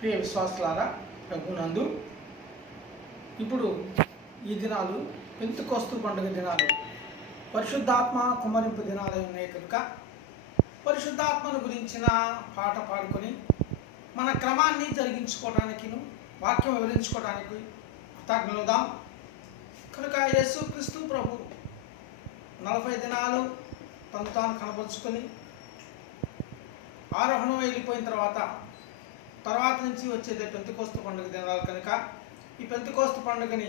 ప్రియ విశ్వాసులారా, ప్రభునందు ఇప్పుడు ఈ దినాలు పెంతెకొస్తు పండుగ దినాలు, పరిశుద్ధాత్మ కుమ్మరింపు దినాలు ఉన్నాయి కనుక పరిశుద్ధాత్మను గురించిన పాట పాడుకొని మన క్రమాన్ని జరిగించుకోవడానికి, వాక్యం వివరించుకోవడానికి కృతజ్ఞులుదాం. కనుక యేసుక్రీస్తు ప్రభు 40 దినాలు తను తాను కనపరుచుకొని ఆరోహణం వెళ్ళిపోయిన తర్వాత నుంచి వచ్చేది పెంతెకొస్తు పండుగ దినాలు కనుక ఈ పెంతెకొస్తు పండుగని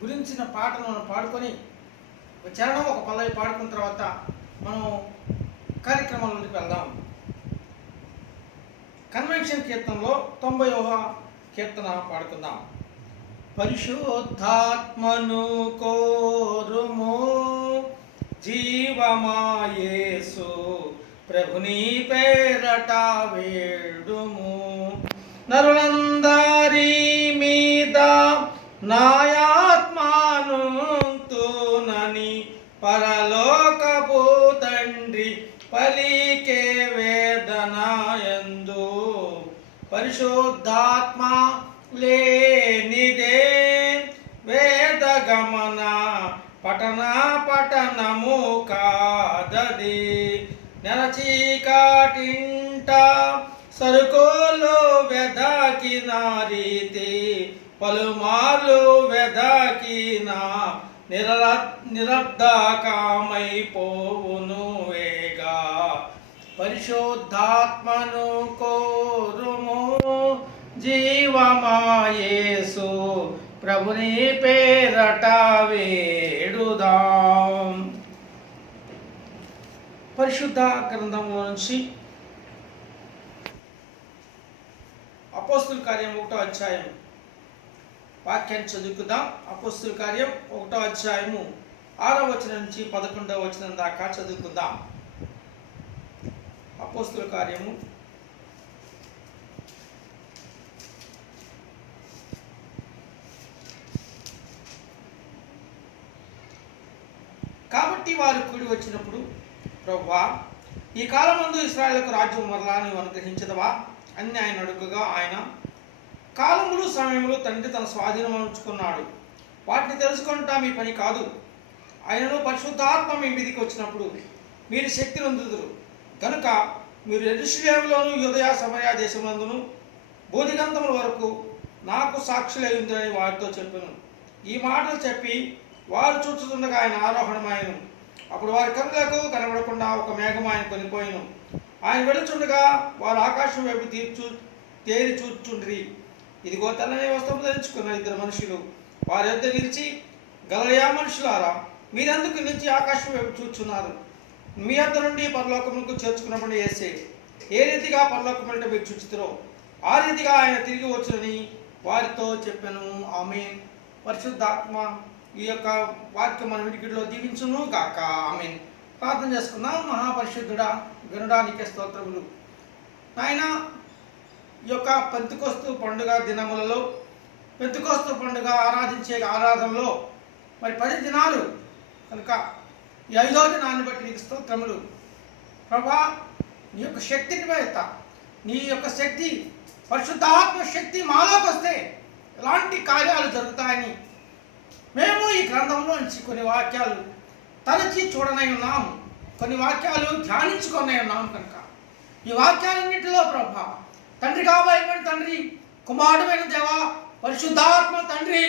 గురించిన పాటను మనం పాడుకొని ఒక చరణం ఒక పల్లవి పాడుకున్న తర్వాత మనం కార్యక్రమంలోకి వెళ్దాం. కన్వెన్షన్ కీర్తనలో 90వ కీర్తన పాడుకుందాం. పరిశుద్ధాత్మను కోరుము జీవమాయేసు ప్రభుని పేరట వేడుము, నరులందరి మీద నాయాత్మాను తూనని పరలోకపు తండ్రి పలికే వేదనాయందు, పరిశుద్ధాత్మ లేనిదే వేదగమన పఠనము కాదది, నెలచీకాటింట సరుకోలు వెదకిన రీతి పలుమార్లు వెదకిన నిరర్ధకమైపోవును వేగా, పరిశుద్ధాత్మను కోరుము జీవమాయేసు ప్రభుని పేరట వేడుదాం. పరిశుద్ధ గ్రంథంలో నుంచి అపోస్తుల కార్యం 1వ అధ్యాయం వాక్యాన్ని చదువుకుందాం. అపోస్తుల కార్యం 1వ అధ్యాయము 6వ వచనం నుంచి 11వ వచనం దాకా చదువుకుందాం. అపోస్తుల కార్యము కాబట్టి వారు కూడి వచ్చినప్పుడు, ప్రభువా, ఈ కాలమందు ఇశ్రాయేలుకు రాజ్యం మరలా నీవు అనుగ్రహించదవా అని ఆయన అడుగగా, ఆయన, కాలములు సమయములు తండ్రి తన స్వాధీనం ఉంచుకున్నాడు, వాటిని తెలుసుకుంటా మీ పని కాదు. ఆయనను పరిశుద్ధాత్మ మీ మీదికి వచ్చినప్పుడు మీరు శక్తి నొందుదురు కనుక మీరు యెరూషలేములోను యూదయ సమరయ దేశములందును బోధిగంతముల వరకు నాకు సాక్షులై ఉందని వారితో చెప్పాను. ఈ మాటలు చెప్పి వారు చూచుతుండగా ఆయన ఆరోహణమాయను. అప్పుడు వారి కన్నులకు కనబడకుండా ఒక మేఘం ఆయన కొనిపోయిను. ఆయన వెళుచుండగా వారు ఆకాశం వైపు తేరి చూచుండ్రి. ఇదిగో తెల్లని వస్త్రము ధరించుకున్న 2 మనుషులు వారి యొద్ద నిలిచి, గలిలయ మనుషులారా, మీరెందుకు నిలిచి ఆకాశం వైపు చూచున్నారు? మీ యొద్ద నుండి పరలోకములకు చేర్చుకున్నప్పుడు యేసే ఏ రీతిగా పరలోకములంటే మీరు చూచుతారో ఆ రీతిగా ఆయన తిరిగి వచ్చునని వారితో చెప్పాను. ఆమేన్. పరిశుద్ధాత్మ ఈ యొక్క వాక్యం మన వినికిడిలో దీవించును గాక. ఆమేన్. ప్రార్థన చేసుకుందాం. మహాపరిశుద్ధుడా, గరుడానికి స్తోత్రములు. నాయన, ఈ యొక్క పెంతెకొస్తు పండుగ దినములలో పెంతెకొస్తు పండుగ ఆరాధించే ఆరాధనలో మరి 10 దినాలు కనుక ఈ 5వ దినాన్ని బట్టి నీకు స్తోత్రములు. ప్రభా, నీ యొక్క శక్తిని వేత, నీ యొక్క శక్తి, పరిశుద్ధాత్మ శక్తి మాలోకి వస్తే ఎలాంటి కార్యాలు జరుగుతాయని మేము ఈ గ్రంథంలో నుంచి కొన్ని వాక్యాలు తరచి చూడనై ఉన్నాము, కొన్ని వాక్యాలు ధ్యానించుకొనై ఉన్నాము. కనుక ఈ వాక్యాలన్నింటిలో ప్రభా, తండ్రి కాబోయేటువంటి తండ్రి, కుమారుడైన దేవా, పరిశుద్ధాత్మ తండ్రి,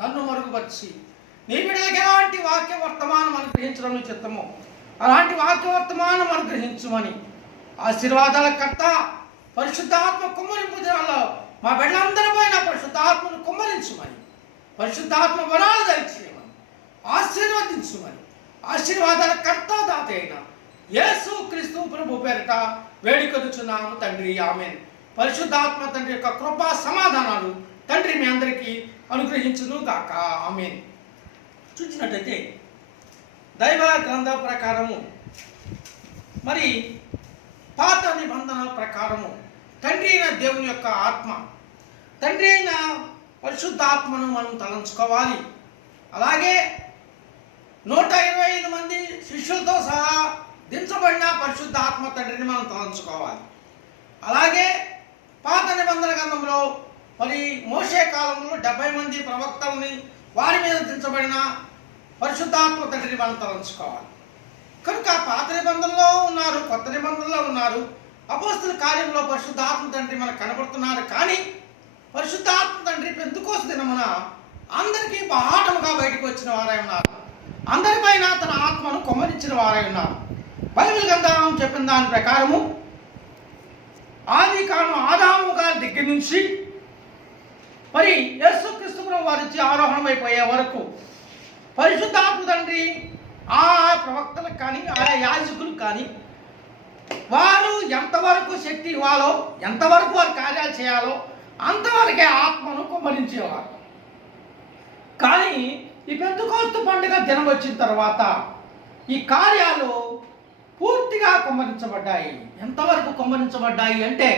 నన్ను మరుగుపరిచి నీ బిడ్డలకు ఎలాంటి వాక్య వర్తమానం అనుగ్రహించడం చిత్తమో అలాంటి వాక్య వర్తమానం అనుగ్రహించమని, ఆశీర్వాదాల కర్త పరిశుద్ధాత్మ కుమ్మరింపు దినాల్లో మా బిడ్డలందరి పైన పరిశుద్ధాత్మను కుమ్మరించమని, పరిశుద్ధాత్మ వరాలు దయచేయమని, ఆశీర్వదించమని, ఆశీర్వాదాల కర్త దాత అయిన యేసుక్రీస్తు ప్రభు పేరిట వేడుకొనుచున్నాము తండ్రి. ఆమేన్. పరిశుద్ధాత్మ తండ్రి యొక్క కృపా సమాధానాలు తండ్రి మీ అందరికీ అనుగ్రహించును గాక. ఆమేన్. చూసినట్టయితే దైవ గ్రంథ ప్రకారము, మరి పాత నిబంధన ప్రకారము తండ్రి అయిన దేవుని యొక్క ఆత్మ, తండ్రి అయిన పరిశుద్ధాత్మను మనం తలంచుకోవాలి. అలాగే 125 మంది శిష్యులతో సహా దించబడిన పరిశుద్ధాత్మ తండ్రిని మనం తలంచుకోవాలి. అలాగే పాత మరి మోషే కాలంలో 70 మంది ప్రవక్తల్ని వారి మీద దించబడిన పరిశుద్ధాత్మ తండ్రిని మనం తలంచుకోవాలి. కనుక పాత నిబంధనలో ఉన్నారు, కొత్త నిబంధనలో ఉన్నారు. అపోస్తల కార్యంలో పరిశుద్ధాత్మ తండ్రి మనకు కనబడుతున్నారు. కానీ పరిశుద్ధాత్మ తండ్రి పెంతెకోస్తు దినమున అందరికీ బాటముగా బయటకు వచ్చిన వారై ఉన్నారు. అందరిపైన తన ఆత్మను కుమ్మరించిన వారై ఉన్నారు. బైబిల్ గ్రంథం చెప్పిన దాని ప్రకారము ఆది కాలం ఆదాము గారి దగ్గర నుంచి మరి యేసుక్రీస్తు వారి ఆరోహణమైపోయే వరకు పరిశుద్ధాత్మ తండ్రి ఆ ప్రవక్తలకు కానీ ఆయా యాజకులకు కానీ వారు ఎంతవరకు శక్తి ఇవ్వాలో, ఎంతవరకు వారు కార్యాలు చేయాలో అంతవరకే ఆత్మను కుమ్మరించేవారు. కానీ ఈ పెంతెకోస్తు పండుగ దినం వచ్చిన తర్వాత ఈ కార్యాలు పూర్తిగా కుమ్మరించబడ్డాయి. ఎంతవరకు కుమ్మరించబడ్డాయి అంటే,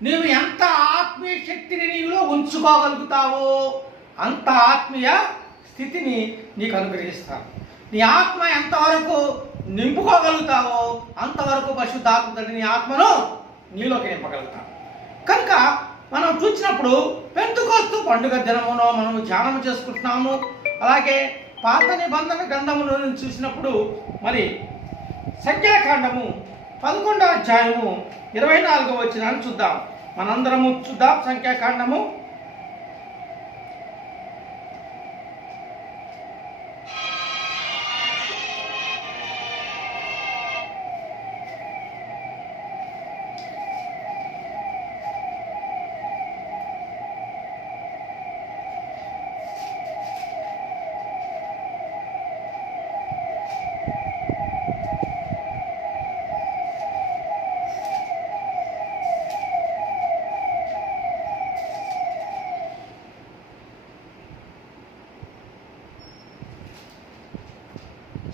నీవు ఎంత ఆత్మీయ శక్తిని నీలో ఉంచుకోగలుగుతావో అంత ఆత్మీయ స్థితిని నీకు అనుగ్రహిస్తాను. నీ ఆత్మ ఎంతవరకు నింపుకోగలుగుతావో అంతవరకు పరిశుద్ధాత్మ తండ్రి నీ ఆత్మను నీలోకి నింపగలుగుతాను. కనుక మనం చూసినప్పుడు పెంతెకోస్తు పండుగ దినమును మనం ధ్యానం చేసుకుంటున్నాము. అలాగే పాత నిబంధన గ్రంథములో చూసినప్పుడు మరి సంఖ్యాకాండము 11వ అధ్యాయము 24వ వచనాన్ని చూద్దాం. మనందరము చూద్దాం. సంఖ్యాకాండము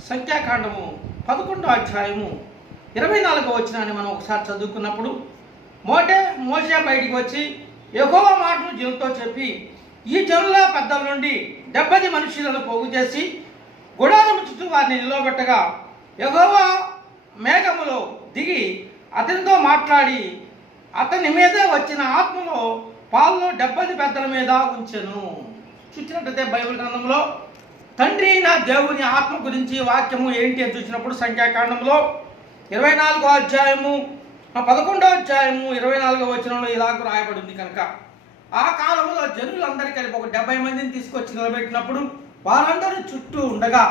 సంఖ్యాకాండము 11వ అధ్యాయము 24వ వచనాన్ని మనం ఒకసారి చదువుకున్నప్పుడు మోషే బయటికి వచ్చి యెహోవా మాటలు జనులతో చెప్పి, ఈ జనుల పెద్దల నుండి 70 మనుషులను పోగు చేసి గుడారము చుట్టూ వారిని నిలవబెట్టగా యెహోవా మేఘములో దిగి అతనితో మాట్లాడి అతని మీద వచ్చిన ఆత్మలో పాల్లో 70 పెద్దల మీద ఉంచెను. చూసినట్టయితే బైబిల్ గ్రంథంలో తండ్రి నా దేవుని ఆత్మ గురించి వాక్యము ఏంటి అని చూసినప్పుడు సంఖ్యాకాండంలో 24వ అధ్యాయము 11వ అధ్యాయము 24వ వచనంలో ఇలాగ రాయబడింది. కనుక ఆ కాలంలో జనులందరూ కలిపి ఒక 70 మందిని తీసుకొచ్చి నిలబెట్టినప్పుడు వారందరూ చుట్టూ ఉండగా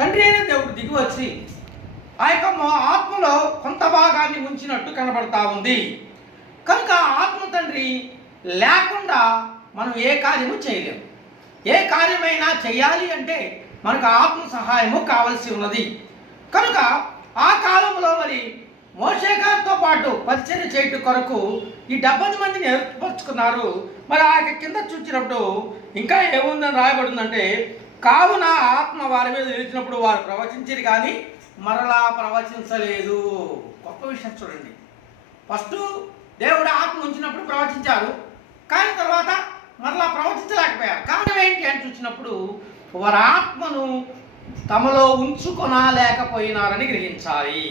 తండ్రి అయిన దేవుడు దిగి వచ్చి ఆ యొక్క ఆత్మలో కొంత భాగాన్ని ఉంచినట్టు కనబడతా ఉంది. కనుక ఆత్మ తండ్రి లేకుండా మనం ఏ కార్యము చేయలేము. ఏ కార్యమైనా చేయాలి అంటే మనకు ఆత్మ సహాయము కావలసి ఉన్నది. కనుక ఆ కాలంలో మరి మోషే గారితో పాటు పరిచయం చేయటం కొరకు ఈ 70 మందిని ఏర్పరచుకున్నారు. మరి ఆ కింద చూసినప్పుడు ఇంకా ఏముందని రాయబడిందంటే, కావున ఆత్మ వారి మీద నిలిచినప్పుడు వారు ప్రవచించారు కానీ మరలా ప్రవచించలేదు. గొప్ప విషయం చూడండి. ఫస్ట్ దేవుడు ఆత్మ ఉంచినప్పుడు ప్రవచించారు, కానీ తర్వాత మరలా ప్రవచించలేకపోయారు. కారణం ఏంటి అని చూసినప్పుడు వారి ఆత్మను తమలో ఉంచుకొనలేకపోయినారని గ్రహించాలి.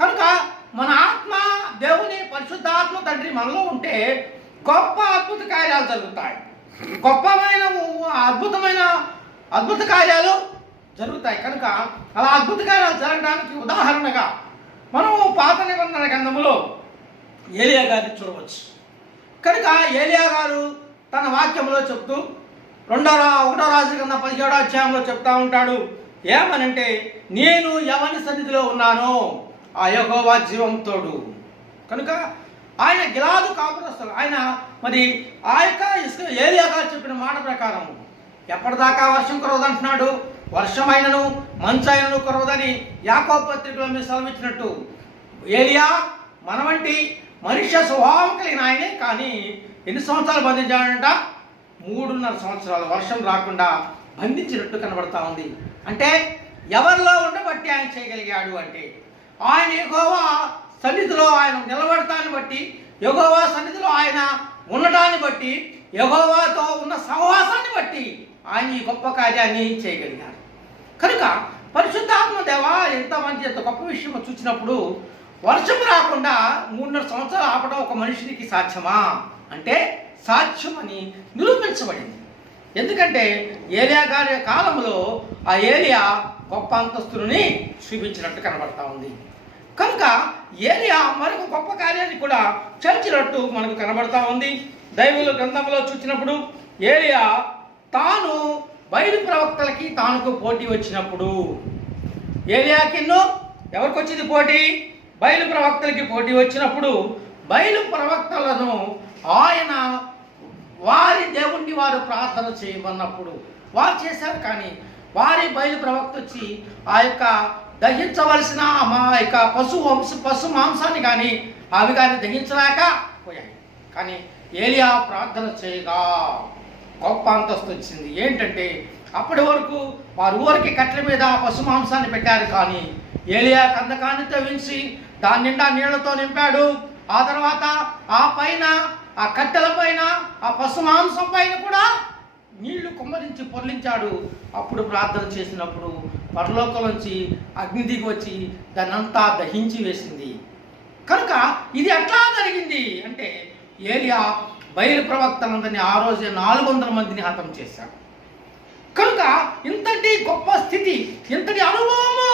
కనుక మన ఆత్మ దేవుని పరిశుద్ధాత్మ తండ్రి మనలో ఉంటే గొప్ప అద్భుత కార్యాలు జరుగుతాయి. అద్భుత కార్యాలు జరుగుతాయి. కనుక అలా అద్భుత కార్యాలు జరగడానికి ఉదాహరణగా మనము పాత నిబంధన గ్రంథములో ఏలియా గారిని చూడవచ్చు. కనుక ఏలియా గారు తన వాక్యంలో చెప్తూ 1వ రాజుల గ్రంథం 17వ అధ్యాయంలో చెప్తా ఉంటాడు. ఏమనంటే, నేను ఎవరి సన్నిధిలో ఉన్నానో ఆ యెహోవా జీవంతోడు. కనుక ఆయన గిలాదు కాపురస్తులు. ఆయన మరి ఆ యొక్క ఏలియా గారు చెప్పిన మాట ప్రకారం ఎప్పటిదాకా వర్షం కురవదంటున్నాడు, వర్షమైనను మంచైనను కురవదని యాకోబు పత్రికలో మీరు సెలవిచ్చినట్టు ఏలియా మన వంటి మనుష్య స్వభావం కలిగిన ఆయనే. కానీ ఎన్ని సంవత్సరాలు బంధించాడంట? 3.5 సంవత్సరాలు వర్షం రాకుండా బంధించినట్టు కనబడతా ఉంది. అంటే ఎవరిలో ఉండబట్టి ఆయన చేయగలిగాడు అంటే, ఆయన యెహోవా సన్నిధిలో ఆయన నిలబడటాన్ని బట్టి, యెహోవా సన్నిధిలో ఆయన ఉండటాన్ని బట్టి, యెహోవాతో ఉన్న సహవాసాన్ని బట్టి ఆయన ఈ గొప్ప కార్యాన్ని చేయగలిగారు. కనుక పరిశుద్ధాత్మ దేవ ఎంత మంచి ఎంత గొప్ప విషయం చూసినప్పుడు, వర్షం రాకుండా 3.5 సంవత్సరాలు ఆపడం ఒక మనిషికి సాధ్యమా అంటే సాధ్యమని నిరూపించబడింది. ఎందుకంటే ఏలియా గారి కాలంలో ఆ ఏలియా గొప్ప అంతస్తుని చూపించినట్టు కనబడతా ఉంది. కనుక ఏలియా మరొక గొప్ప కార్యాన్ని కూడా చేసినట్టు మనకు కనబడతా ఉంది. బైబిల్ గ్రంథంలో చూసినప్పుడు ఏలియా తాను బయలు ప్రవక్తలకి తానుకు పోటీ వచ్చినప్పుడు, ఏలియాకిన్నో ఎవరికి వచ్చింది పోటీ? బయలు ప్రవక్తలకి పోటీ వచ్చినప్పుడు బయలు ప్రవక్తలను ఆయన వారి దేవుణ్ణి వారు ప్రార్థన చేయమన్నప్పుడు వారు చేశారు. కానీ వారి బయలు ప్రవక్త వచ్చి ఆ యొక్క దహించవలసిన మా యొక్క పశు మాంసాన్ని కానీ అవి కానీ దహించలేకపోయాయి. కానీ ఏలియా ప్రార్థన చేయగా గొప్ప అంతస్తు వచ్చింది. ఏంటంటే అప్పటి వరకు వారు ఊరికి కట్టెల మీద పశు మాంసాన్ని పెట్టారు. కానీ ఏలియా కందకాన్ని తవ్వించి దాని నిండా నీళ్లతో నింపాడు. ఆ తర్వాత ఆ పైన ఆ కట్టెల పైన ఆ పశు మాంసం పైన కూడా నీళ్లు కుమ్మరించి పొర్లించాడు. అప్పుడు ప్రార్థన చేసినప్పుడు పరలోకం నుంచి అగ్ని దిగి వచ్చి దాన్నంతా దహించి వేసింది. కనుక ఇది ఎట్లా జరిగింది అంటే ఏలియా బయలు ప్రవక్తలందరినీ ఆ రోజే 400 మందిని హతం చేశాడు. కనుక ఇంతటి గొప్ప స్థితి, ఇంతటి అనుభవము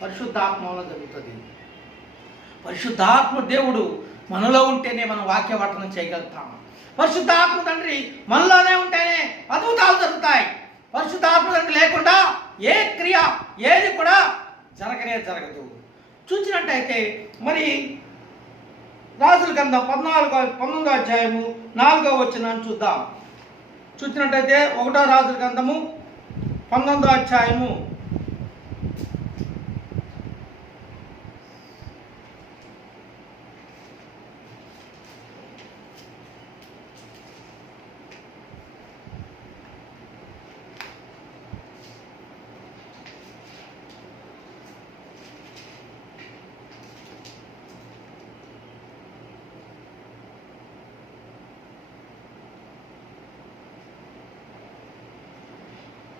పరిశుద్ధాత్మలో జరుగుతుంది. పరిశుద్ధాత్మ దేవుడు మనలో ఉంటేనే మనం వాక్యవర్తనం చేయగలుగుతాం. పరిశుద్ధాత్మ తండ్రి మనలోనే ఉంటేనే అద్భుతాలు జరుగుతాయి. పరిశుద్ధాత్మ తండ్రి లేకుండా ఏ క్రియ ఏది కూడా జరగదు. చూసినట్టయితే మరి రాజుల గ్రంథం 19వ అధ్యాయము 4వ వచనాన్ని చూద్దాం. చూసినట్టయితే 1వ రాజుల గ్రంథము 19వ అధ్యాయము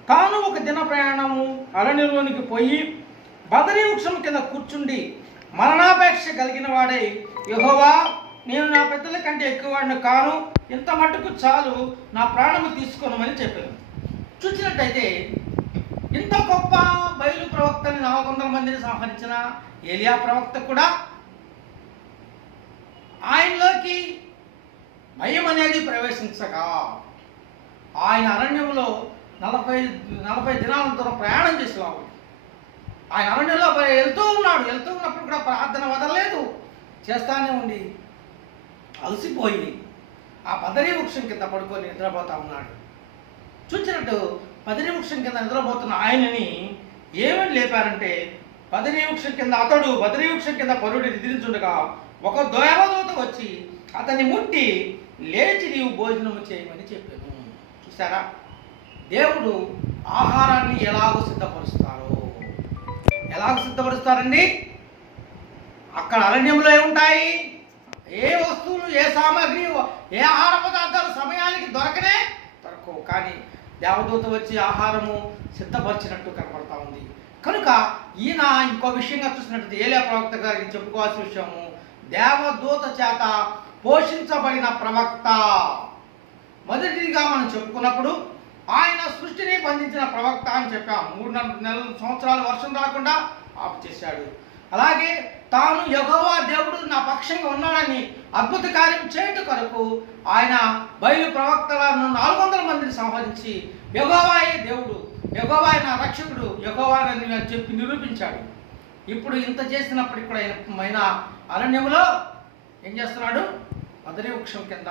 'తాను ఒక దిన ప్రయాణము అరణ్యంలోనికి పోయి బదరీ వృక్షం కింద కూర్చుండి మరణాపేక్ష కలిగిన వాడై, యెహోవా, నేను నా పెద్దల కంటే ఎక్కువవాడిని కాను, ఇంత మట్టుకు చాలు, నా ప్రాణము తీసుకోనమని చెప్పాను. చూసినట్టయితే ఇంత గొప్ప బయలు ప్రవక్తని 400 మందిని సంహరించిన ఏలియా ప్రవక్త కూడా ఆయనలోకి భయం అనేది ప్రవేశించగా ఆయన అరణ్యంలో 40 దినాల దూరం ప్రయాణం చేసేవాడు. ఆయన అరణ్యంలో వెళ్తూ ఉన్నప్పుడు కూడా ప్రార్థన వదలలేదు, చేస్తానే ఉండి అలసిపోయి ఆ బదరీ వృక్షం కింద పడుకొని నిద్రపోతా ఉన్నాడు. చూసినట్టు బదరీ వృక్షం కింద నిద్రపోతున్న ఆయనని ఏమని లేపారంటే, బదరీ వృక్షం కింద పరుడి నిద్రించుండగా ఒక దేవదూత వచ్చి అతన్ని ముట్టి లేచి నీవు భోజనము చేయమని చెప్పాను. చూసారా, దేవుడు ఆహారాన్ని ఎలాగో సిద్ధపరుస్తారండి? అక్కడ అరణ్యంలో ఏముంటాయి? ఏ వస్తువులు, ఏ సామాగ్రి, ఏ ఆహార పదార్థాలు సమయానికి దొరకవు. కానీ దేవదూత వచ్చి ఆహారము సిద్ధపరిచినట్టు కనపడతా ఉంది. కనుక ఈయన ఇంకో విషయంగా చూసినట్టు ఏలియా ప్రవక్త గారికి చెప్పుకోవాల్సిన విషయము, దేవదూత చేత పోషించబడిన ప్రవక్త. మొదటిగా మనం చెప్పుకున్నప్పుడు ఆయన సృష్టిని బంధించిన ప్రవక్త అని చెప్పాం. 3 సంవత్సరాలు వర్షం రాకుండా ఆపు చేశాడు. అలాగే తాను యెహోవా దేవుడు నా పక్షంగా ఉన్నాడని అద్భుత కార్యం చేయటం కొరకు ఆయన బయలు ప్రవక్తలను 400 మందిని సంహరించి యెహోవాయే దేవుడు, యెహోవాయే నా రక్షకుడు, యెహోవాని చెప్పి నిరూపించాడు. ఇప్పుడు ఇంత చేసినప్పటికి కూడా ఆయన అరణ్యంలో ఏం చేస్తున్నాడు? బదరీ వృక్షం కింద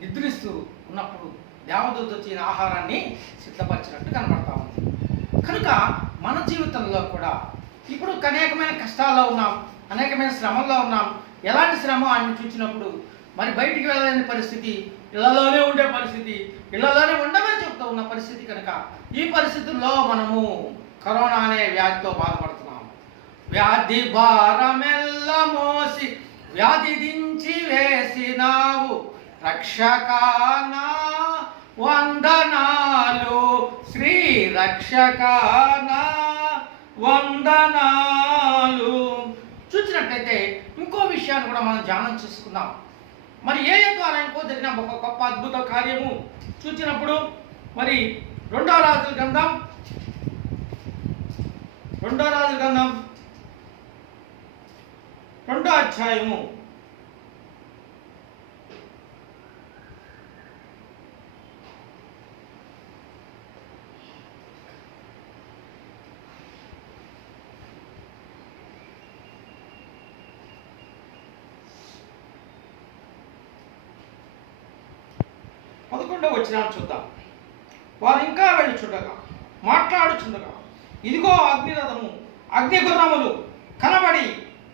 నిద్రిస్తూ ఉన్నప్పుడు దేవదూత వచ్చిన ఆహారాన్ని సిద్ధపరిచినట్టు కనబడతా ఉంది. కనుక మన జీవితంలో కూడా ఇప్పుడు అనేకమైన కష్టాల్లో ఉన్నాం, అనేకమైన శ్రమల్లో ఉన్నాం. ఎలాంటి శ్రమ అని చూసినప్పుడు మరి బయటికి వెళ్ళలేని పరిస్థితి, ఇళ్లలోనే ఉండే పరిస్థితి, ఇళ్లలోనే ఉండమని చెప్తూ ఉన్న పరిస్థితి. కనుక ఈ పరిస్థితుల్లో మనము కరోనా అనే వ్యాధితో బాధపడుతున్నాం. వ్యాధి భారమెల్ల మోసి వ్యాధి దించి వేసినావు రక్షకానా వందనాలు, శ్రీ రక్షకానా వందనాలు. చూసినట్లయితే ఇంకో విషయాన్ని కూడా మనం ధ్యానం చేసుకుందాం. మరి ఏ ద్వారా ఇంకో జరిగిన ఒక గొప్ప అద్భుత కార్యము చూసినప్పుడు మరి రెండో రాజుల గ్రంథం 2వ అధ్యాయము 11వ వచనాన్ని చూద్దాం. వారు ఇంకా వెళ్ళుచుండగా మాట్లాడుచుండగా ఇదిగో అగ్నిరథము అగ్నిగుర్రములు కనబడి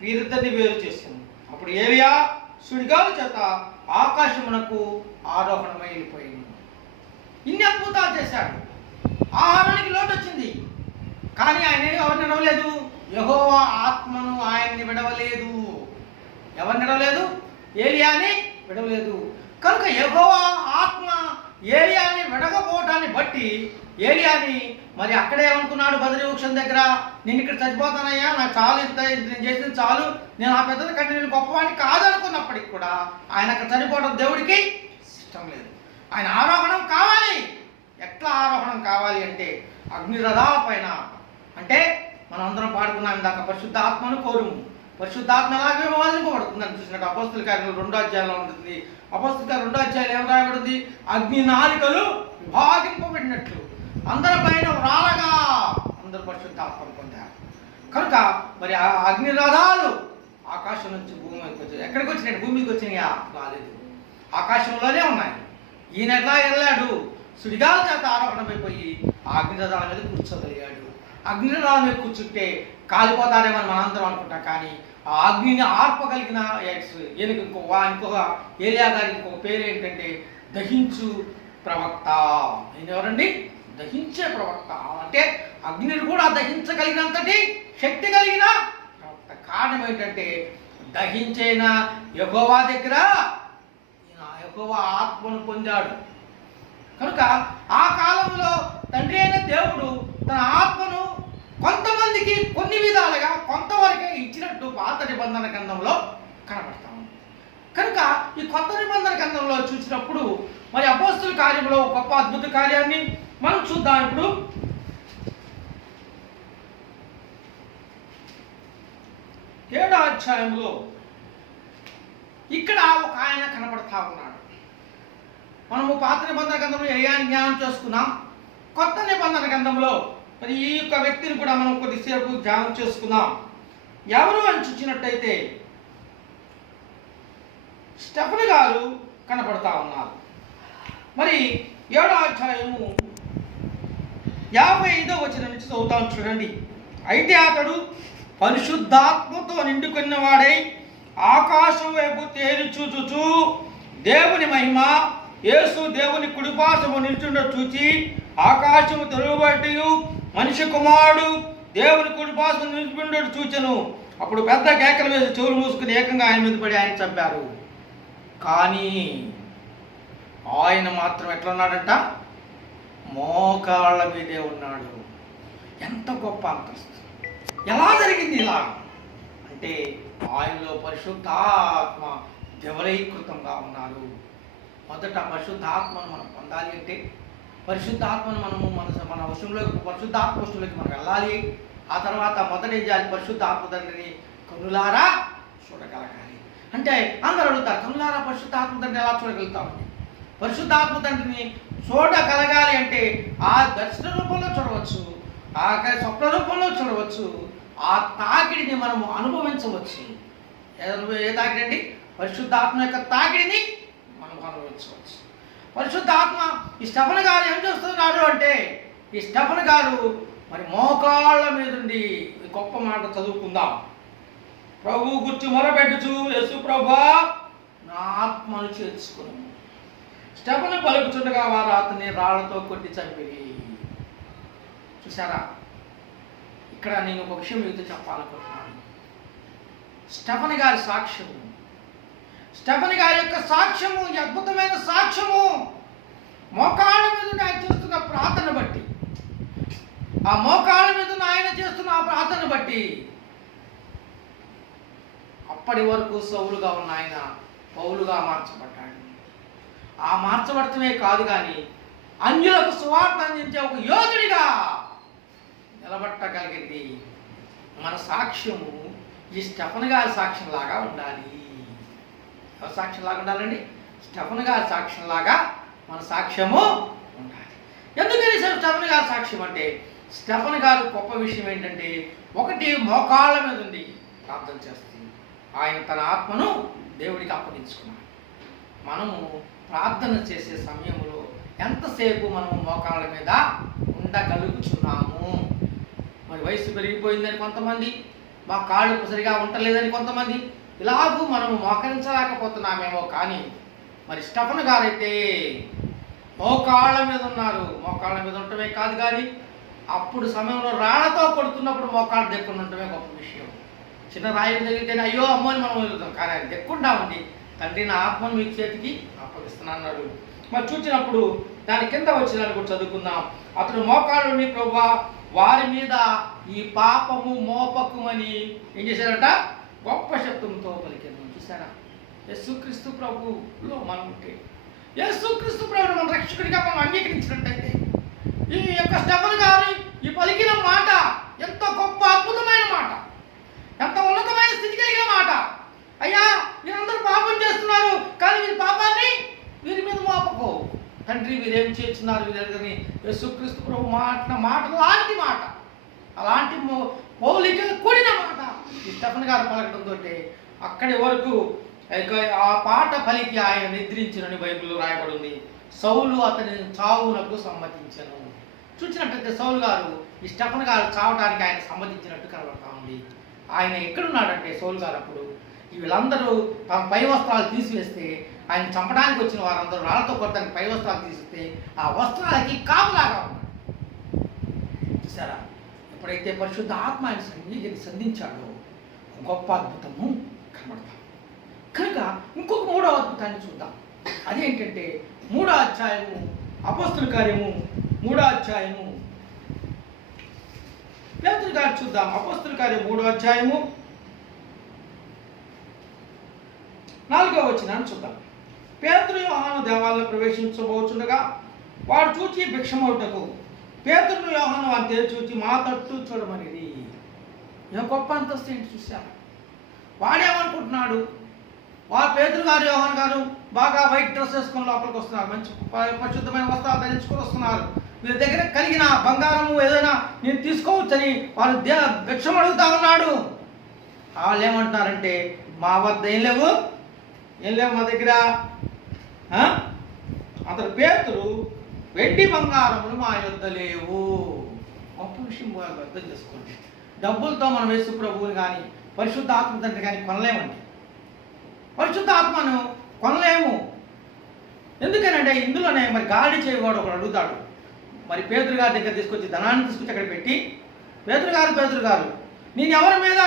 వీరిద్దరిని వేరు చేసింది. అప్పుడు ఏలియా సుడిగాలి చేత ఆకాశమునకు ఆరోహణమై వెళ్ళిపోయింది. ఇన్ని అద్భుతాలు చేశాడు. ఆహారానికి లోటు వచ్చింది, కానీ ఆయన ఎవరిని విడవలేదు. యెహోవా ఆత్మను ఆయన్ని విడవలేదు. ఎవరిని విడవలేదు? ఏలియాని విడవలేదు. కనుక యెహోవా ఆత్మ ఏలియాని విడగపోవటాన్ని బట్టి ఏలియాని మరి అక్కడే అనుకున్నాడు బదరీ వృక్షం దగ్గర, నేను ఇక్కడ చచ్చిపోతానయ్యా, నాకు చాలు, ఇంత నేను చేసింది చాలు, నేను ఆ పెద్దల కంటే నేను గొప్పవాడిని కాదనుకున్నప్పటికి కూడా ఆయన అక్కడ చనిపోవడం దేవుడికి ఇష్టం లేదు. ఆయన ఆరోహణం కావాలి. ఎట్లా ఆరోహణం కావాలి అంటే అగ్నిరథాల పైన. అంటే మనం అందరం పాడుకున్నాం ఇందాక, పరిశుద్ధాత్మను కోరుము. పరిశుద్ధాత్మ ఎలాగే విభజింపబడుతుందని చూసినట్టు అపోస్తుల కార్యాలు 2వ అధ్యాయంలో ఉంటుంది. అపోస్తుల కార్యాలు 2వ అధ్యాయంలో ఏం రాయబడింది? అగ్ని నాలికలు విభాగింపబడినట్లు అందరిపైన రాలగా అందరు పరిశుద్ధాత్మను పొందారు. కనుక మరి ఆ అగ్నిరథాలు ఆకాశం నుంచి భూమి మీదకి వచ్చాయి. ఎక్కడికి వచ్చినాయి? భూమికి వచ్చినాయా? రాలేదు, ఆకాశంలోనే ఉన్నాయి. ఈయన ఎట్లా వెళ్ళాడు? సుడిగాల చేత ఆరోహణమైపోయి ఆ అగ్నిరథాల మీద కూర్చోగలిగాడు. అగ్నిరథాల మీద కూర్చుంటే కాలిపోతారేమని మనందరం అనుకుంటాం, కానీ ఆ అగ్నిని ఆర్పగలిగిన ఈయనకి ఇంకొక ఏలియా గారికి ఇంకొక పేరు ఏంటంటే దహించు ప్రవక్త. ఈయన ఎవరండి? దహించే ప్రవక్త. అంటే అగ్నిని కూడా దహించగలిగినంతటి శక్తి కలిగిన ప్రవక్త. కారణం ఏంటంటే దహించైన యెహోవా దగ్గర యెహోవా ఆత్మను పొందాడు. కనుక ఆ కాలంలో తండ్రి అయిన దేవుడు తన ఆత్మను కొంతమందికి కొన్ని విధాలుగా కొంతవరకే ఇచ్చినట్టు పాత నిబంధన గ్రంథంలో కనబడతాము. కనుక ఈ కొత్త నిబంధన గ్రంథంలో చూసినప్పుడు మరి అపోస్తుల కార్యంలో గొప్ప అద్భుత కార్యాన్ని మనం చూద్దాం. ఇప్పుడు 7వ అధ్యాయంలో ఇక్కడ ఒక ఆయన కనబడతా ఉన్నాడు. మనము పాత నిబంధన గ్రంథంలో ఏలియాని జ్ఞానం చేసుకున్నాం. కొత్త నిబంధన గ్రంథంలో మరి ఈ యొక్క వ్యక్తిని కూడా మనం కొద్దిసేపు ధ్యానం చేసుకుందాం. ఎవరు అని చూసినట్టయితే స్టెఫెను గారు కనపడతా ఉన్నారు. మరి 7వ అధ్యాయము 55వ వచనం నుంచి చదువుతాం, చూడండి. అయితే అతడు పరిశుద్ధాత్మతో నిండుకున్న వాడై ఆకాశం వైపు తేరి చూచుచు దేవుని మహిమ యేసు దేవుని కుడిపార్శ్వము నిల్చుండ చూచి ఆకాశము తెరువబట్టి మనిషి కుమారుడు దేవుని కుడిపార్శ్వము నిలిచిపోయినట్టు చూచెను. అప్పుడు పెద్ద కేకలు వేసి చెవులు మూసుకుని ఏకంగా ఆయన మీద పడి ఆయన చంపారు. కానీ ఆయన మాత్రం ఎట్లా ఉన్నాడంట? మోకాళ్ళ మీదే ఉన్నాడు. ఎంత గొప్ప అంతస్తు! ఎలా జరిగింది ఇలా అంటే ఆయనలో పరిశుద్ధాత్మ దేవలీకృతంగా ఉన్నారు. మొదట పరిశుద్ధాత్మను మనం పొందాలి అంటే పరిశుద్ధాత్మను మనము మన వశంలోకి పరిశుద్ధాత్మ వశంలోకి మనం వెళ్ళాలి. ఆ తర్వాత మొదట ఏం చేయాలి? పరిశుద్ధాత్మ తండ్రిని కనులారా చూడగలగాలి. అంటే అందరూ అడుగుతారు, కనులారా పరిశుద్ధాత్మ తండ్రిని ఎలా చూడగలుగుతామని? పరిశుద్ధాత్మ తండ్రిని చూడగలగాలి అంటే ఆ దర్శన రూపంలో చూడవచ్చు, ఆ స్వప్న రూపంలో చూడవచ్చు, ఆ తాకిడిని మనము అనుభవించవచ్చు. ఏ తాకిడి అండి? పరిశుద్ధాత్మ యొక్క తాకిడిని మనం అనుభవించవచ్చు. పరిశుద్ధాత్మ ఈ స్టెఫెను గారు ఏం చేస్తున్నాడు అంటే, ఈ స్టెఫెను గారు మరి మోకాళ్ళ మీదుండి గొప్ప మాట చదువుకుందాం. ప్రభు గుర్చి మొరపెట్టుచు, యేసు ప్రభువా నా ఆత్మను చేర్చుకును. స్టెఫెను పలుకుచుండగా వారు అతన్ని రాళ్లతో కొట్టి చంపిరి. చూసారా? ఇక్కడ నేను ఒక విషయం మీతో చెప్పాలనుకుంటున్నాను. స్టెఫెను గారి సాక్ష్యము, స్టెఫెను గారి యొక్క సాక్ష్యము, ఈ అద్భుతమైన సాక్ష్యము మోకాళ్ళ మీద ఆయన చేస్తున్న ప్రార్థన బట్టి, ఆ మోకాళ్ళ మీద ఆయన చేస్తున్న ఆ ప్రార్థన బట్టి అప్పటి వరకు సౌలుగా ఉన్న ఆయన పౌలుగా మార్చబడ్డాడు. ఆ మార్చబడటమే కాదు కానీ అన్యులకు సువార్త అందించే ఒక యోధుడిగా నిలబట్టగలిగింది. మన సాక్ష్యము ఈ స్టెఫన్ గారి సాక్ష్యంలాగా ఉండాలి. ఎవరి సాక్ష్యంలాగా ఉండాలండి? స్టెఫన్ గారి సాక్ష్యంలాగా మన సాక్ష్యము ఉండాలి. ఎందుకని స్టెఫన్ గారి సాక్ష్యం అంటే, స్టెఫన్ గారు గొప్ప విషయం ఏంటంటే, ఒకటి మోకాళ్ళ మీద ఉంది ప్రార్థన చేస్తుంది. ఆయన తన ఆత్మను దేవుడికి అప్పగించుకున్నాడు. మనము ప్రార్థన చేసే సమయంలో ఎంతసేపు మనము మోకాళ్ళ మీద ఉండగలుగుతున్నాము? మరి వయసు పెరిగిపోయిందని కొంతమంది, మా కాళ్ళు సరిగా ఉండలేదని కొంతమంది, ఇలాగూ మనము మోకరించలేకపోతున్నామేమో. కానీ మరి స్టెఫన్ గారైతే మోకాళ్ళ మీద ఉన్నారు. మోకాళ్ళ మీద ఉండటమే కాదు కానీ అప్పుడు సమయంలో రాళ్లతో కొడుతున్నప్పుడు మోకాళ్ళు దెక్కుండా ఉండటమే గొప్ప విషయం. చిన్న రాయి తగిలితేనే అయ్యో అమ్మో అని మనం వెళ్తాం. కానీ అది దెక్కుండా ఉంది. తండ్రి నా ఆత్మను మీ చేతికి అప్పగిస్తున్నాడు. మరి చూసినప్పుడు దాని కింద వచ్చినాన్ని కూడా చదువుకుందాం. అతడు మోకాళ్ళుని ప్రభువా వారి మీద ఈ పాపము మోపకుమని ఏం చేశారంట? గొప్ప శబ్దంతో పలికాను. చూసారా? యేసుక్రీస్తు ప్రభువులో మనం ఉంటే, యేసుక్రీస్తు ప్రభువును మన రక్షకుడిగా మనం అంగీకరించినట్టయితే, ఈ యొక్క స్టెఫన్ గారు ఈ పలికిన మాట ఎంత గొప్ప అద్భుతమైన మాట, ఎంత ఉన్నతమైన స్థితి కలిగిన మాట. అయ్యా వీరందరూ పాపం చేస్తున్నారు, కానీ వీరి పాపాన్ని వీరి మీద మోపకు తండ్రి. వీరేం చేస్తున్నారు వీరని యేసుక్రీస్తు ప్రభు మాట లాంటి మాట, అలాంటి మౌలిక కూడిన మాట ఈ స్టెఫన్ గారు పలకడంతో అక్కడి వరకు ఆ పాట పలికి ఆయన నిద్రించినని బైబిల్లో రాయబడి ఉంది. సౌలు అతని చావునకు సమ్మతించను. చూసినట్లయితే సౌలు గారు ఈ స్టెఫన్ గారు చావడానికి ఆయన సమ్మతించినట్టు కనబడతా ఉంది. ఆయన ఎక్కడున్నాడంటే సౌలు గారు అప్పుడు వీళ్ళందరూ తమ పై వస్త్రాలు తీసివేస్తే, ఆయన చంపడానికి వచ్చిన వారందరూ రాళ్లతో కొట్టడానికి పై వస్త్రాలు తీసిస్తే ఆ వస్త్రాలకి కాపులాగా ఉన్నాడు. చూసారా? ఎప్పుడైతే పరిశుద్ధ ఆత్మ ఆయన సంధించాడో గొప్ప అద్భుతము కనబడతాం. కనుక ఇంకొక మూడవ అద్భుతాన్ని చూద్దాం. అదేంటంటే 3వ అధ్యాయము అపోస్తలుల కార్యము 3వ అధ్యాయము పేతురు గారు చూద్దాం. అపోస్తలుల కార్యం 3వ అధ్యాయము 4వ వచనాన్ని చూద్దాం. పేతురు యోహాను దేవాలయంలో ప్రవేశించబోచుండగా వాడు చూచి భిక్షమౌటకు పేతురును యోహాను వారిని తేరి చూచి మా తట్టు చూడమనిది. గొప్ప అంతస్తు ఏంటి చూశారు? వాడేమనుకుంటున్నాడు? పేతురు గారు యోహాను గారు బాగా వైట్ డ్రెస్ వేసుకొని లోపలికి వస్తున్నారు, మంచి పరిశుద్ధమైన వస్త్రాలు ధరించుకొని వస్తున్నారు. వీరి దగ్గర కలిగిన బంగారము ఏదైనా నేను తీసుకోవచ్చని వారు భిక్షం అడుగుతా ఉన్నాడు. వాళ్ళు ఏమంటున్నారంటే, మా వద్ద ఏం లేవు మా దగ్గర. అతడు పేతురు వెండి బంగారములు మా యొద్ద లేవు. గొప్ప విషయం అర్థం చేసుకోండి. డబ్బులతో మనం యేసు ప్రభువుని కానీ పరిశుద్ధ ఆత్మ తండ్రి కానీ కొనలేమండి. పరిశుద్ధ ఆత్మను కొనలేము. ఎందుకనంటే ఇందులోనే మరి గాడి చేయవాడు ఒకడు అడుగుతాడు. మరి పేతురు గారి దగ్గర తీసుకొచ్చి ధనాన్ని తీసుకొచ్చి అక్కడ పెట్టి, పేతురు గారు నేను ఎవరి మీద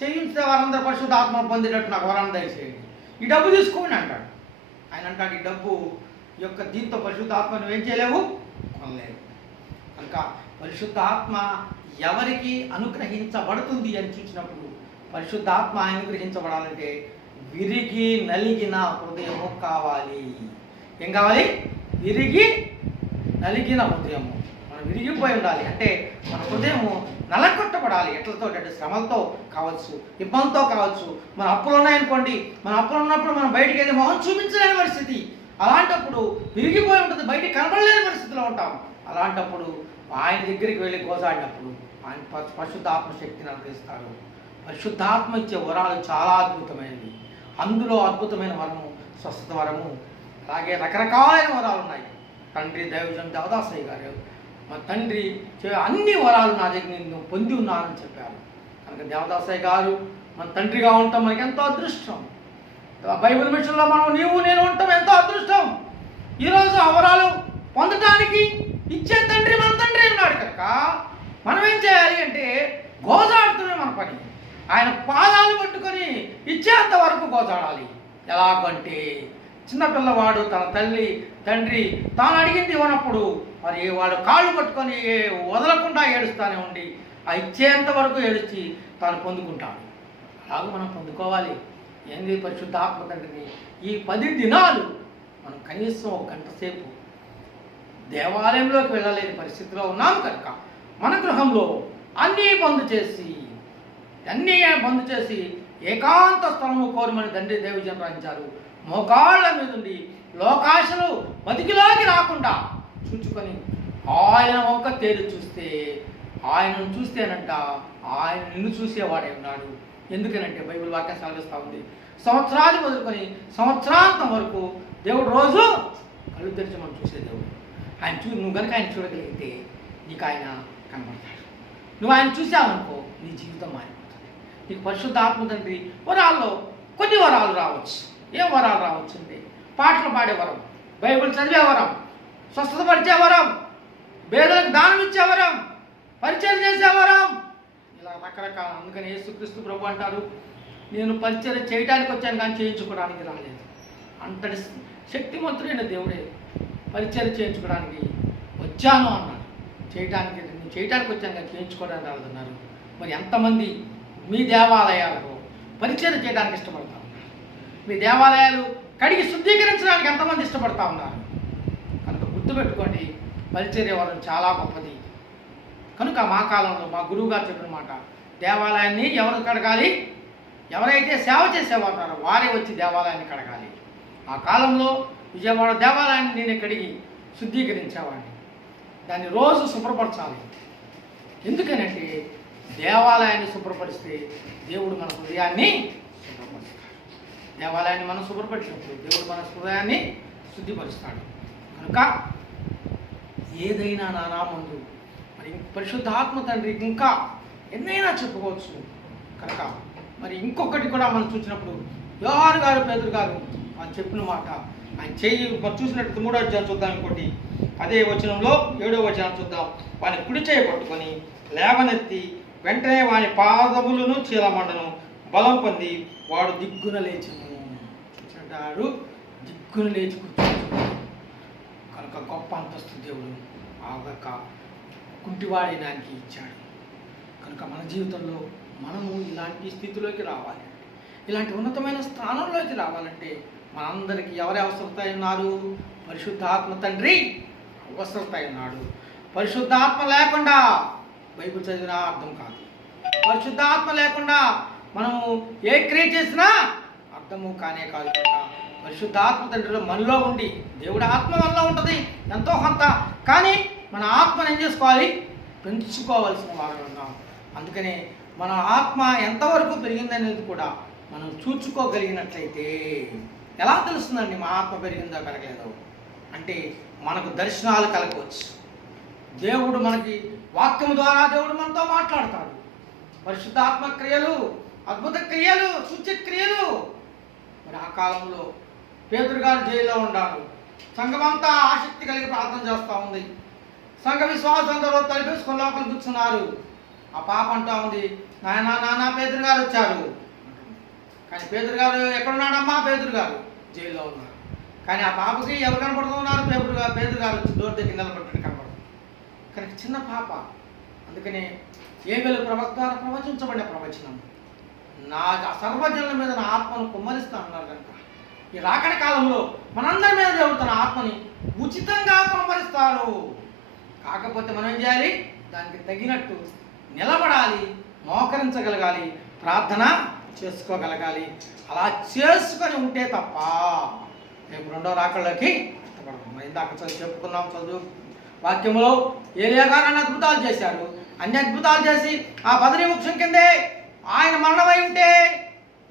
చేయించితే వారందరూ పరిశుద్ధ ఆత్మ పొందేటట్టు నాకు వరాన్ని దయచేయండి, ఈ డబ్బు తీసుకోండి అంటాడు. ఆయన అంటాడు, ఈ డబ్బు యొక్క దీంతో పరిశుద్ధ ఆత్మ నువ్వేం చేయలేవు, కొనలేవు. కనుక పరిశుద్ధ ఆత్మ ఎవరికి అనుగ్రహించబడుతుంది అని చూసినప్పుడు, పరిశుద్ధ ఆత్మ అనుగ్రహించబడాలంటే విరిగి నలిగిన హృదయము కావాలి. ఏం కావాలి? విరిగి నలిగిన హృదయము. మనం విరిగిపోయి ఉండాలి. అంటే మన హృదయము నలగొట్టబడాలి. ఎట్లతో అంటే శ్రమలతో కావచ్చు, ఇబ్బందితో కావచ్చు. మన అప్పులు ఉన్నాయనుకోండి, మన అప్పులు ఉన్నప్పుడు మనం బయటికి వెళ్ళి మొహం చూపించలేని పరిస్థితి. అలాంటప్పుడు విరిగిపోయి ఉంటుంది, బయటికి కనబడలేని పరిస్థితిలో ఉంటాం. అలాంటప్పుడు ఆయన దగ్గరికి వెళ్ళి గోజాడినప్పుడు ఆయన పరిశుద్ధ ఆత్మశక్తిని అనుగ్రహిస్తాడు. పరిశుద్ధాత్మ ఇచ్చే వరాలు చాలా అద్భుతమైనవి. అందులో అద్భుతమైన వరము స్వస్థత వరము, అలాగే రకరకాలైన వరాలు ఉన్నాయి. తండ్రి దైవజన్ దేవదాసయ్య గారు మా తండ్రి అన్ని వరాలు నా దగ్గర నేను పొంది ఉన్నానని చెప్పారు. కనుక దేవదాసయ్య గారు మన తండ్రిగా ఉంటాం మనకి ఎంతో అదృష్టం. బైబిల్ మిషన్లో మనం నీవు నేను ఉంటాం ఎంతో అదృష్టం. ఈరోజు ఆ వరాలు పొందటానికి ఇచ్చే తండ్రి మన తండ్రి ఉన్నాడు. కనుక మనం ఏం చేయాలి అంటే గోజాడుతూనే మన పని. ఆయన పాదాలు పట్టుకొని ఇచ్చేంత వరకు గోజాడాలి. ఎలాగంటే చిన్నపిల్లవాడు తన తండ్రి తాను అడిగింది ఇవ్వనప్పుడు మరి వాడు కాళ్ళు పట్టుకొని వదలకుండా ఏడుస్తూనే ఉండి ఆ ఇచ్చేంత వరకు ఏడ్చి తాను పొందుకుంటాడు. అలాగే మనం పొందుకోవాలి. ఏంది పరిశుద్ధాత్మ తండ్రిని ఈ 10 దినాలు మనం కనీసం 1 గంట సేపు దేవాలయంలోకి వెళ్ళలేని పరిస్థితిలో ఉన్నాం కనుక మన గృహంలో అన్నీ బంద్ చేసి ఏకాంత స్థలము కోరమని తండ్రి దేవజనం రాయించారు. మోకాళ్ళ మీద ఉండి లోకాశలు బతికిలోకి రాకుండా చూచుకొని ఆయన వంక తేరు చూస్తే, ఆయనను చూస్తేనంట ఆయన నిన్ను చూసేవాడే ఉన్నాడు. ఎందుకనంటే బైబిల్ వాక్యం సెలవిస్తూ ఉంది, సంవత్సరాలు మొదలుకొని సంవత్సరాంతం వరకు దేవుడు రోజు కళ్ళు తెరిచి మనం చూసే దేవుడు. ఆయన నువ్వు కనుక ఆయన చూడగలిగితే నీకు ఆయన కనబడతాడు. నువ్వు ఆయన చూసావనుకో నీ జీవితం మారిపోతుంది. నీకు పరిశుద్ధ ఆత్మ తండ్రి వరాల్లో కొన్ని వరాలు రావచ్చు. ఏం వరాలు రావచ్చు అంటే పాటలు పాడే వరం, బైబిల్ చదివే వరం, స్వస్థత పరిచే వరం, పేదలకు దానం ఇచ్చే వరం, పరిచయం చేసే వరం, ఇలా రకరకాల. అందుకని యేసుక్రీస్తు ప్రభు అంటారు, నేను పరిచయం చేయడానికి వచ్చాను కానీ చేయించుకోవడానికి రాలేదు. అంతటి శక్తిమంతుడైన దేవుడే పరిచయం చేయించుకోవడానికి వచ్చాను అన్నాడు. నేను చేయడానికి వచ్చాను కానీ చేయించుకోవడానికి రాలేదన్నారు. మరి ఎంతమంది మీ దేవాలయాలకు పరిచయం చేయడానికి ఇష్టపడతా ఉన్నారు? మీ దేవాలయాలు కడిగి శుద్ధీకరించడానికి ఎంతమంది ఇష్టపడతా ఉన్నారు? కనుక గుర్తుపెట్టుకోండి, పరిచర్య వరం చాలా గొప్పది. కనుక మా కాలంలో మా గురువు గారు చెప్పిన మాట, దేవాలయాన్ని ఎవరు కడగాలి? ఎవరైతే సేవ చేసేవారు ఉన్నారో వారే వచ్చి దేవాలయాన్ని కడగాలి. ఆ కాలంలో విజయవాడ దేవాలయాన్ని నేను కడిగి శుద్ధీకరించేవాడిని. దాన్ని రోజు శుభ్రపరచాలి. ఎందుకనంటే దేవాలయాన్ని శుభ్రపరిస్తే దేవుడు మన హృదయాన్ని శుభ్రపరుస్తాడు. దేవాలయాన్ని మనం శుభ్రపరిచినప్పుడు దేవుడు మన హృదయాన్ని శుద్ధిపరుస్తాడు. కనుక ఏదైనా నా నామందు మరి పరిశుద్ధాత్మ తండ్రి ఇంకా ఎన్నైనా చెప్పుకోవచ్చు. కనుక మరి ఇంకొకటి కూడా మనం చూసినప్పుడు యోహాను గారు, పేతురు గారు ఆయన చెప్పిన మాట, ఆయన చెయ్యి మనం చూసినట్టు 3వ అధ్యాయం చూద్దాం. ఇంకోటి అదే వచనంలో 7వ వచనం చూద్దాం. వాని కుడి చేయి పట్టుకొని లేవనెత్తి వెంటనే వాని పాదములను చీలమండను బలం పొంది వాడు దిగ్గున లేచను. చూసినట్టు దిగ్గున లేచి కూర్చున్నాడు. కనుక గొప్ప అంతస్తు దేవుడు ఆగక కుంటివాడైనానికి ఇచ్చాడు. కనుక మన జీవితంలో మనము ఇలాంటి స్థితిలోకి రావాలి, ఇలాంటి ఉన్నతమైన స్థానంలోకి రావాలంటే మనందరికీ ఎవరి అవసరత ఉన్నారు? పరిశుద్ధాత్మ తండ్రి అవసరత ఉన్నాడు. పరిశుద్ధాత్మ లేకుండా బైబిల్ చదివినా అర్థం కాదు. పరిశుద్ధాత్మ లేకుండా మనము ఏ క్రియ చేసినా అర్థము కానే కాదు. కనుక పరిశుద్ధాత్మ తండ్రిలో మనలో ఉండి, దేవుడి ఆత్మ మనలో ఉంటుంది ఎంతో కొంత, కానీ మన ఆత్మను ఏం చేసుకోవాలి? పెంచుకోవాల్సిన వారు ఉన్నాం. అందుకనే మన ఆత్మ ఎంతవరకు పెరిగిందనేది కూడా మనం చూసుకోగలిగినట్లయితే ఎలా తెలుస్తుందండి మా ఆత్మ పెరిగిందో పెరగలేదో అంటే మనకు దర్శనాలు కలగవచ్చు. దేవుడు మనకి వాక్యం ద్వారా దేవుడు మనతో మాట్లాడతాడు. పరిశుద్ధాత్మ క్రియలు, అద్భుత క్రియలు, సూచక్రియలు. మరి ఆ కాలంలో పేతురు గారు జైల్లో ఉన్నారు. సంఘమంతా ఆసక్తి కలిగి ప్రార్థన చేస్తూ ఉంది. సంఘ విశ్వాసంతో తలిపేసుకొని లోపల కూర్చున్నారు. ఆ పాప అంటా ఉంది, నానా పేతురు గారు వచ్చారు. కానీ పేతురు గారు ఎక్కడున్నాడమ్మా? పేతురు గారు జైల్లో ఉన్నారు. కానీ ఆ పాపకి ఎవరు కనపడుతున్నారు? పేతురు గారు వచ్చి డోర్ దగ్గర నిలబడ్డాడు కనపడుతుంది. కానీ చిన్న పాప. అందుకనే ఏబేలు ప్రవక్త ద్వారా ప్రవచించబడిన ప్రవచనం, నా సర్వజనుల మీద నా ఆత్మను కుమ్మరిస్తా అన్నారు. కనుక ఈ రాకడ కాలంలో మనందరి మీద దేవుడు తన ఆత్మని ఉచితంగా కుమ్మరిస్తారు. కాకపోతే మనం ఏం చేయాలి? దానికి తగినట్టు నిలబడాలి, మోకరించగలగాలి, ప్రార్థన చేసుకోగలగాలి. అలా చేసుకొని ఉంటే తప్ప రేపు 2వ రాకడలోకి కష్టపడతాం. ఇందాక చెప్పుకున్నాం చదువు వాక్యంలో ఏలియా గారు అన్ని అద్భుతాలు చేశారు. అన్ని అద్భుతాలు చేసి ఆ బదరీ వృక్షం కిందే ఆయన మరణమై ఉంటే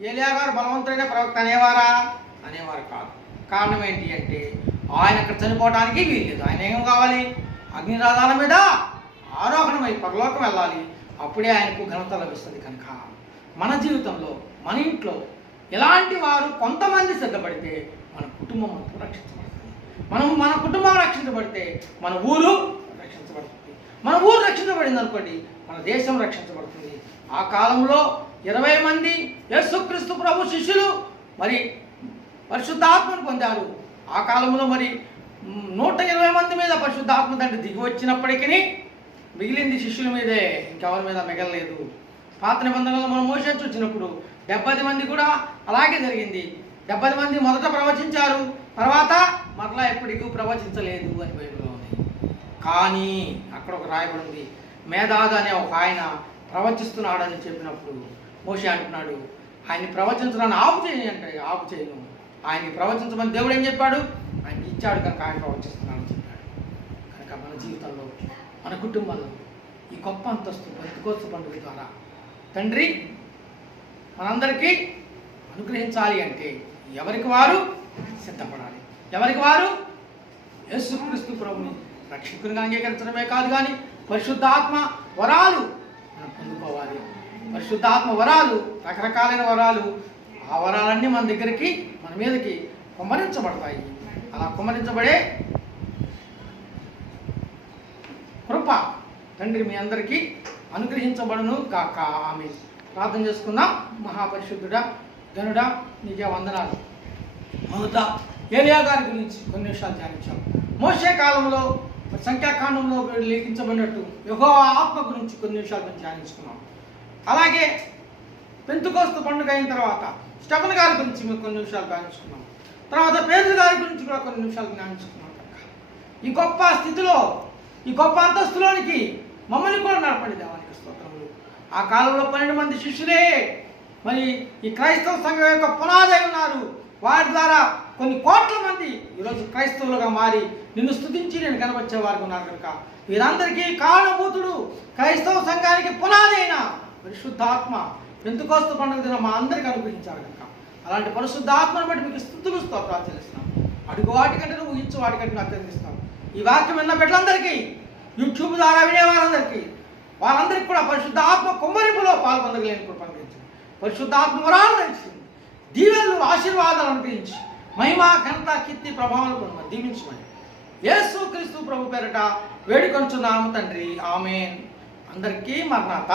ఏలియా గారు బలవంతుడైన ప్రవక్త అనేవారు కాదు. కారణం ఏంటి అంటే ఆయన అక్కడ చనిపోవడానికి వీల్లేదు. ఆయన ఏం కావాలి? అగ్నిరాధాల మీద ఆరోహణమై పరలోకం వెళ్ళాలి. అప్పుడే ఆయనకు ఘనత లభిస్తుంది. కనుక మన జీవితంలో, మన ఇంట్లో ఎలాంటి వారు కొంతమంది సిద్ధపడితే మన కుటుంబం అంతా రక్షించబడుతుంది. మన కుటుంబం రక్షించబడితే మన ఊరు రక్షించబడుతుంది. మన ఊరు రక్షించబడింది అనుకోండి, మన దేశం రక్షించబడుతుంది. ఆ కాలంలో 20 మంది యేసుక్రీస్తు ప్రభు శిష్యులు మరి పరిశుద్ధాత్మను పొందారు. ఆ కాలంలో మరి 120 మంది మీద పరిశుద్ధాత్మ తండ్రి దిగి వచ్చినప్పటికీ మిగిలింది శిష్యుల మీదే, ఇంకెవరి మీద మిగలలేదు. పాత నిబంధనలో మనం మోషే చూసినప్పుడు 70 మంది కూడా అలాగే జరిగింది. 70 మంది మొదట ప్రవచించారు, తర్వాత మరలా ఎప్పటికీ ప్రవచించలేదు అని బైబిల్లో ఉంది. కానీ అక్కడ ఒక రాయబడి ఉంది, మేధాదు అనే ఒక ఆయన ప్రవచిస్తున్నాడని చెప్పినప్పుడు మోషే అంటున్నాడు, ఆయన్ని ప్రవచించడాన్ని ఆపు చేయని అంటే ఆపు చేయను, ఆయన్ని ప్రవచించమని దేవుడు ఏం చెప్పాడు, ఆయన ఇచ్చాడు కనుక ఆయన ప్రవచిస్తున్నాడని చెప్పాడు. కనుక మన జీవితంలో, మన కుటుంబంలో ఈ గొప్ప అంతస్తు పెంతెకోస్తు పండుగ ద్వారా తండ్రి మనందరికీ అనుగ్రహించాలి అంటే ఎవరికి వారు సిద్ధపడాలి. ఎవరికి వారు యేసుక్రీస్తు ప్రభుని రక్షకునిగా అంగీకరించడమే కాదు, కానీ పరిశుద్ధాత్మ వరాలు మనం పొందుకోవాలి. పరిశుద్ధాత్మ వరాలు, రకరకాలైన వరాలు, ఆ వరాలన్నీ మన దగ్గరికి, మన మీదకి కుమ్మరించబడతాయి. అలా కుమ్మరించబడే కృప తండ్రి మీ అందరికీ అనుగ్రహించబడును గాక. ఆమె ప్రార్థన చేసుకుందాం. మహాపరిశుద్ధుడా, గనుడా, నీకే వందనాలు. మొదట ఏలియా గారి గురించి కొన్ని నిమిషాలు ధ్యానించాం. మోషే కాలంలో సంఖ్యాకాండంలో లిఖించబడినట్టు యెహోవా ఆత్మ గురించి కొన్ని నిమిషాలు మేము ధ్యానించుకున్నాం. అలాగే పెంతెకోస్తు పండుగ అయిన తర్వాత స్టెఫెన్ గారి గురించి మేము కొన్ని నిమిషాలు ధ్యానించుకున్నాం. తర్వాత పేతురు గారి గురించి కూడా కొన్ని నిమిషాలు ధ్యానించుకున్నాం. కనుక ఈ గొప్ప స్థితిలో, ఈ గొప్ప అంతస్తులోనికి మమ్మల్ని కూడా నడపండి దేవానికి స్తోత్రములు. ఆ కాలంలో 12 మంది శిష్యులే మరి ఈ క్రైస్తవ సంఘం యొక్క పునాది ఉన్నారు. వారి ద్వారా కొన్ని కోట్ల మంది ఈరోజు క్రైస్తవులుగా మారి నిన్ను స్తుతించి నేను కనబచ్చే వారికి ఉన్నారు. కనుక వీరందరికీ కారణభూతుడు, క్రైస్తవ సంఘానికి పునాది అయిన పరిశుద్ధాత్మ పెంతెకోస్తు పండుగ దిన మా అందరికీ అనుగ్రహించారు. కనుక అలాంటి పరిశుద్ధాత్మను బట్టి మీకు స్తుతులు స్తోత్రాలు చెల్లిస్తున్నాం. అడుగు వాటికంటే నువ్వు ఊహించు వాటికంటే నువ్వు అర్థిస్తావు. ఈ వాక్యం విన్న బిడ్డలందరికీ, యూట్యూబ్ ద్వారా వినే వారందరికీ కూడా పరిశుద్ధాత్మ కుమ్మరింపులో పాల్పొందగలేని కృప అనుగ్రహించండి. పరిశుద్ధాత్మ వరాలు దయచేయండి. దీవెనలు, ఆశీర్వాదాలు అనుగ్రహించి మహిమ, ఘనత, కీర్తి, ప్రభావాలు పొందమని దీవించమని యేసుక్రీస్తు ప్రభు పేరట వేడుకొంచున్నాము తండ్రి. ఆమేన్. అందరికీ మరణాత.